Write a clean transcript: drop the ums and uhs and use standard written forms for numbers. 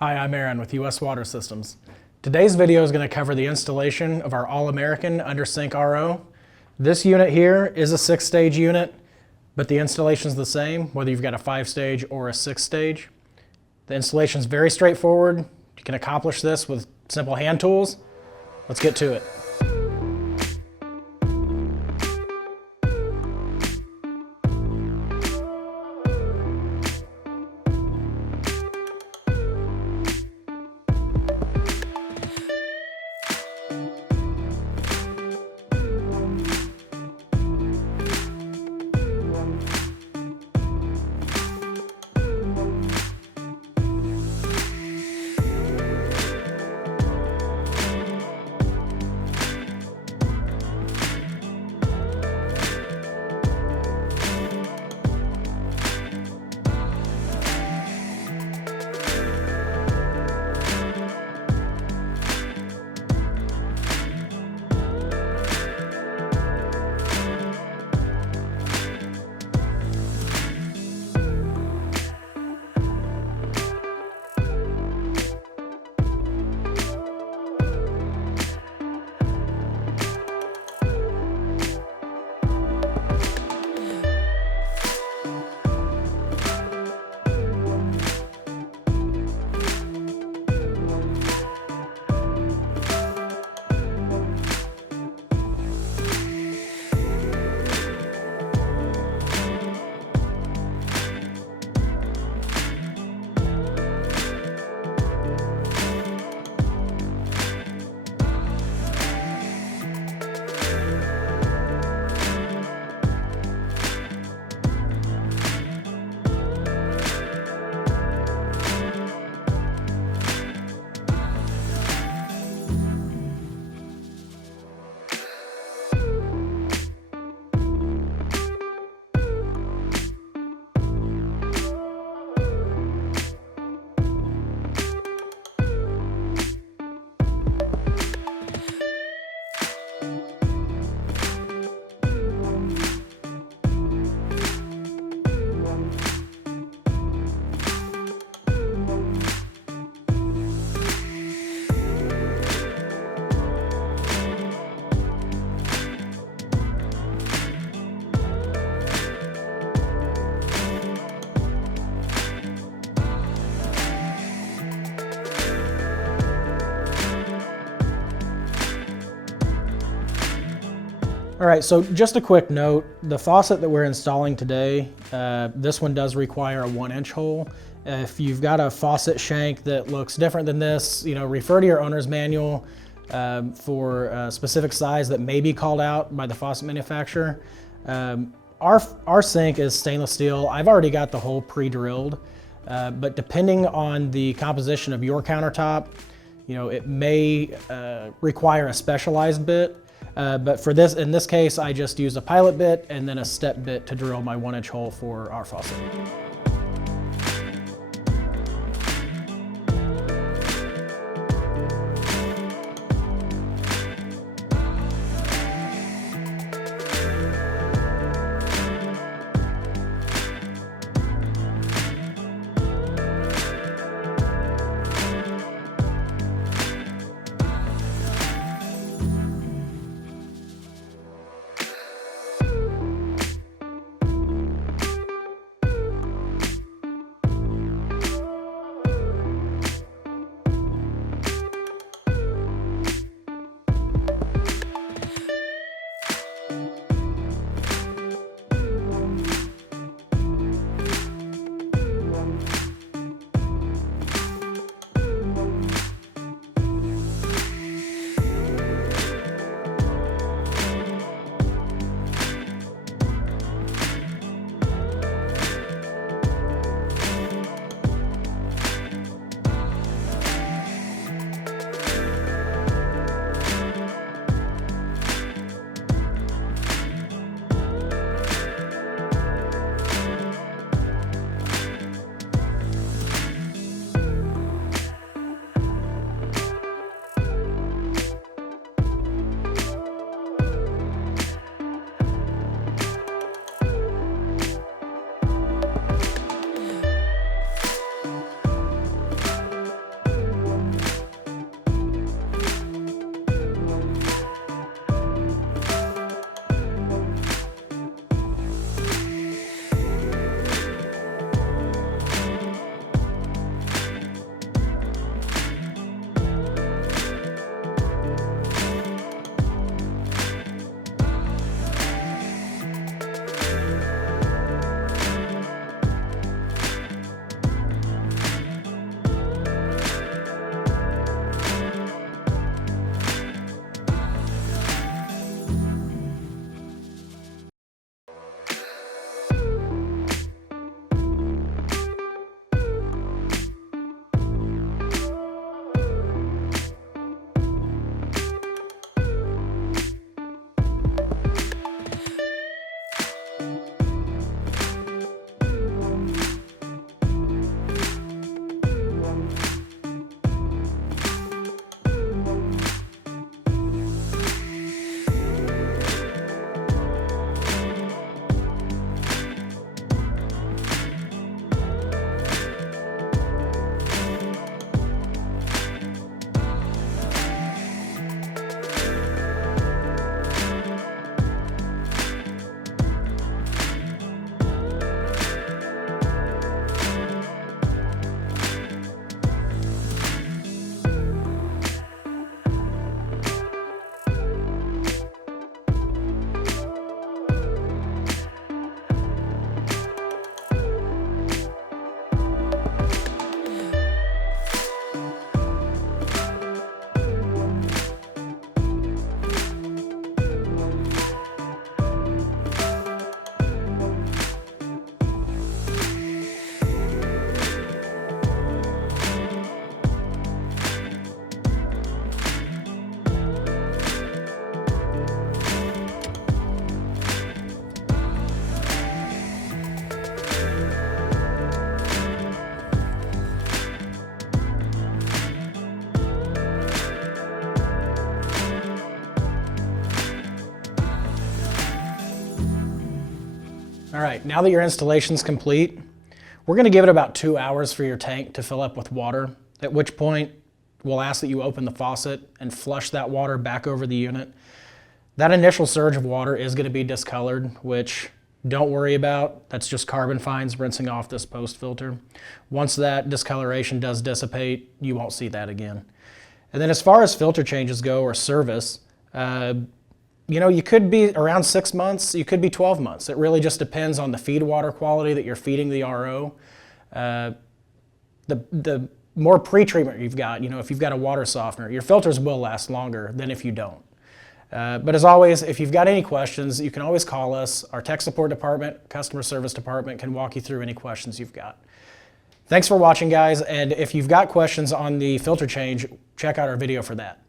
Hi, I'm Aaron with US Water Systems. Today's video is going to cover the installation of our All-American Under-Sink RO. This unit here is a 6-stage unit, but the installation is the same, whether you've got a 5-stage or a 6-stage. The installation is very straightforward. You can accomplish this with simple hand tools. Let's get to it. All right, so just a quick note, the faucet that we're installing today, this one does require a 1-inch hole. If you've got a faucet shank that looks different than this, refer to your owner's manual for a specific size that may be called out by the faucet manufacturer. Our sink is stainless steel. I've already got the hole pre-drilled, but depending on the composition of your countertop, it may require a specialized bit. But in this case, I just use a pilot bit and then a step bit to drill my 1-inch hole for our faucet. All right, now that your installation's complete, we're gonna give it about 2 hours for your tank to fill up with water, at which point we'll ask that you open the faucet and flush that water back over the unit. That initial surge of water is gonna be discolored, which don't worry about. That's just carbon fines rinsing off this post filter. Once that discoloration does dissipate, you won't see that again. And then as far as filter changes go or service, you know, you could be around 6 months, you could be 12 months. It really just depends on the feed water quality that you're feeding the RO. The more pre-treatment you've got, you know, if you've got a water softener, your filters will last longer than if you don't. But as always, if you've got any questions, you can always call us. Our tech support department, customer service department can walk you through any questions you've got. Thanks for watching, guys, and if you've got questions on the filter change, check out our video for that.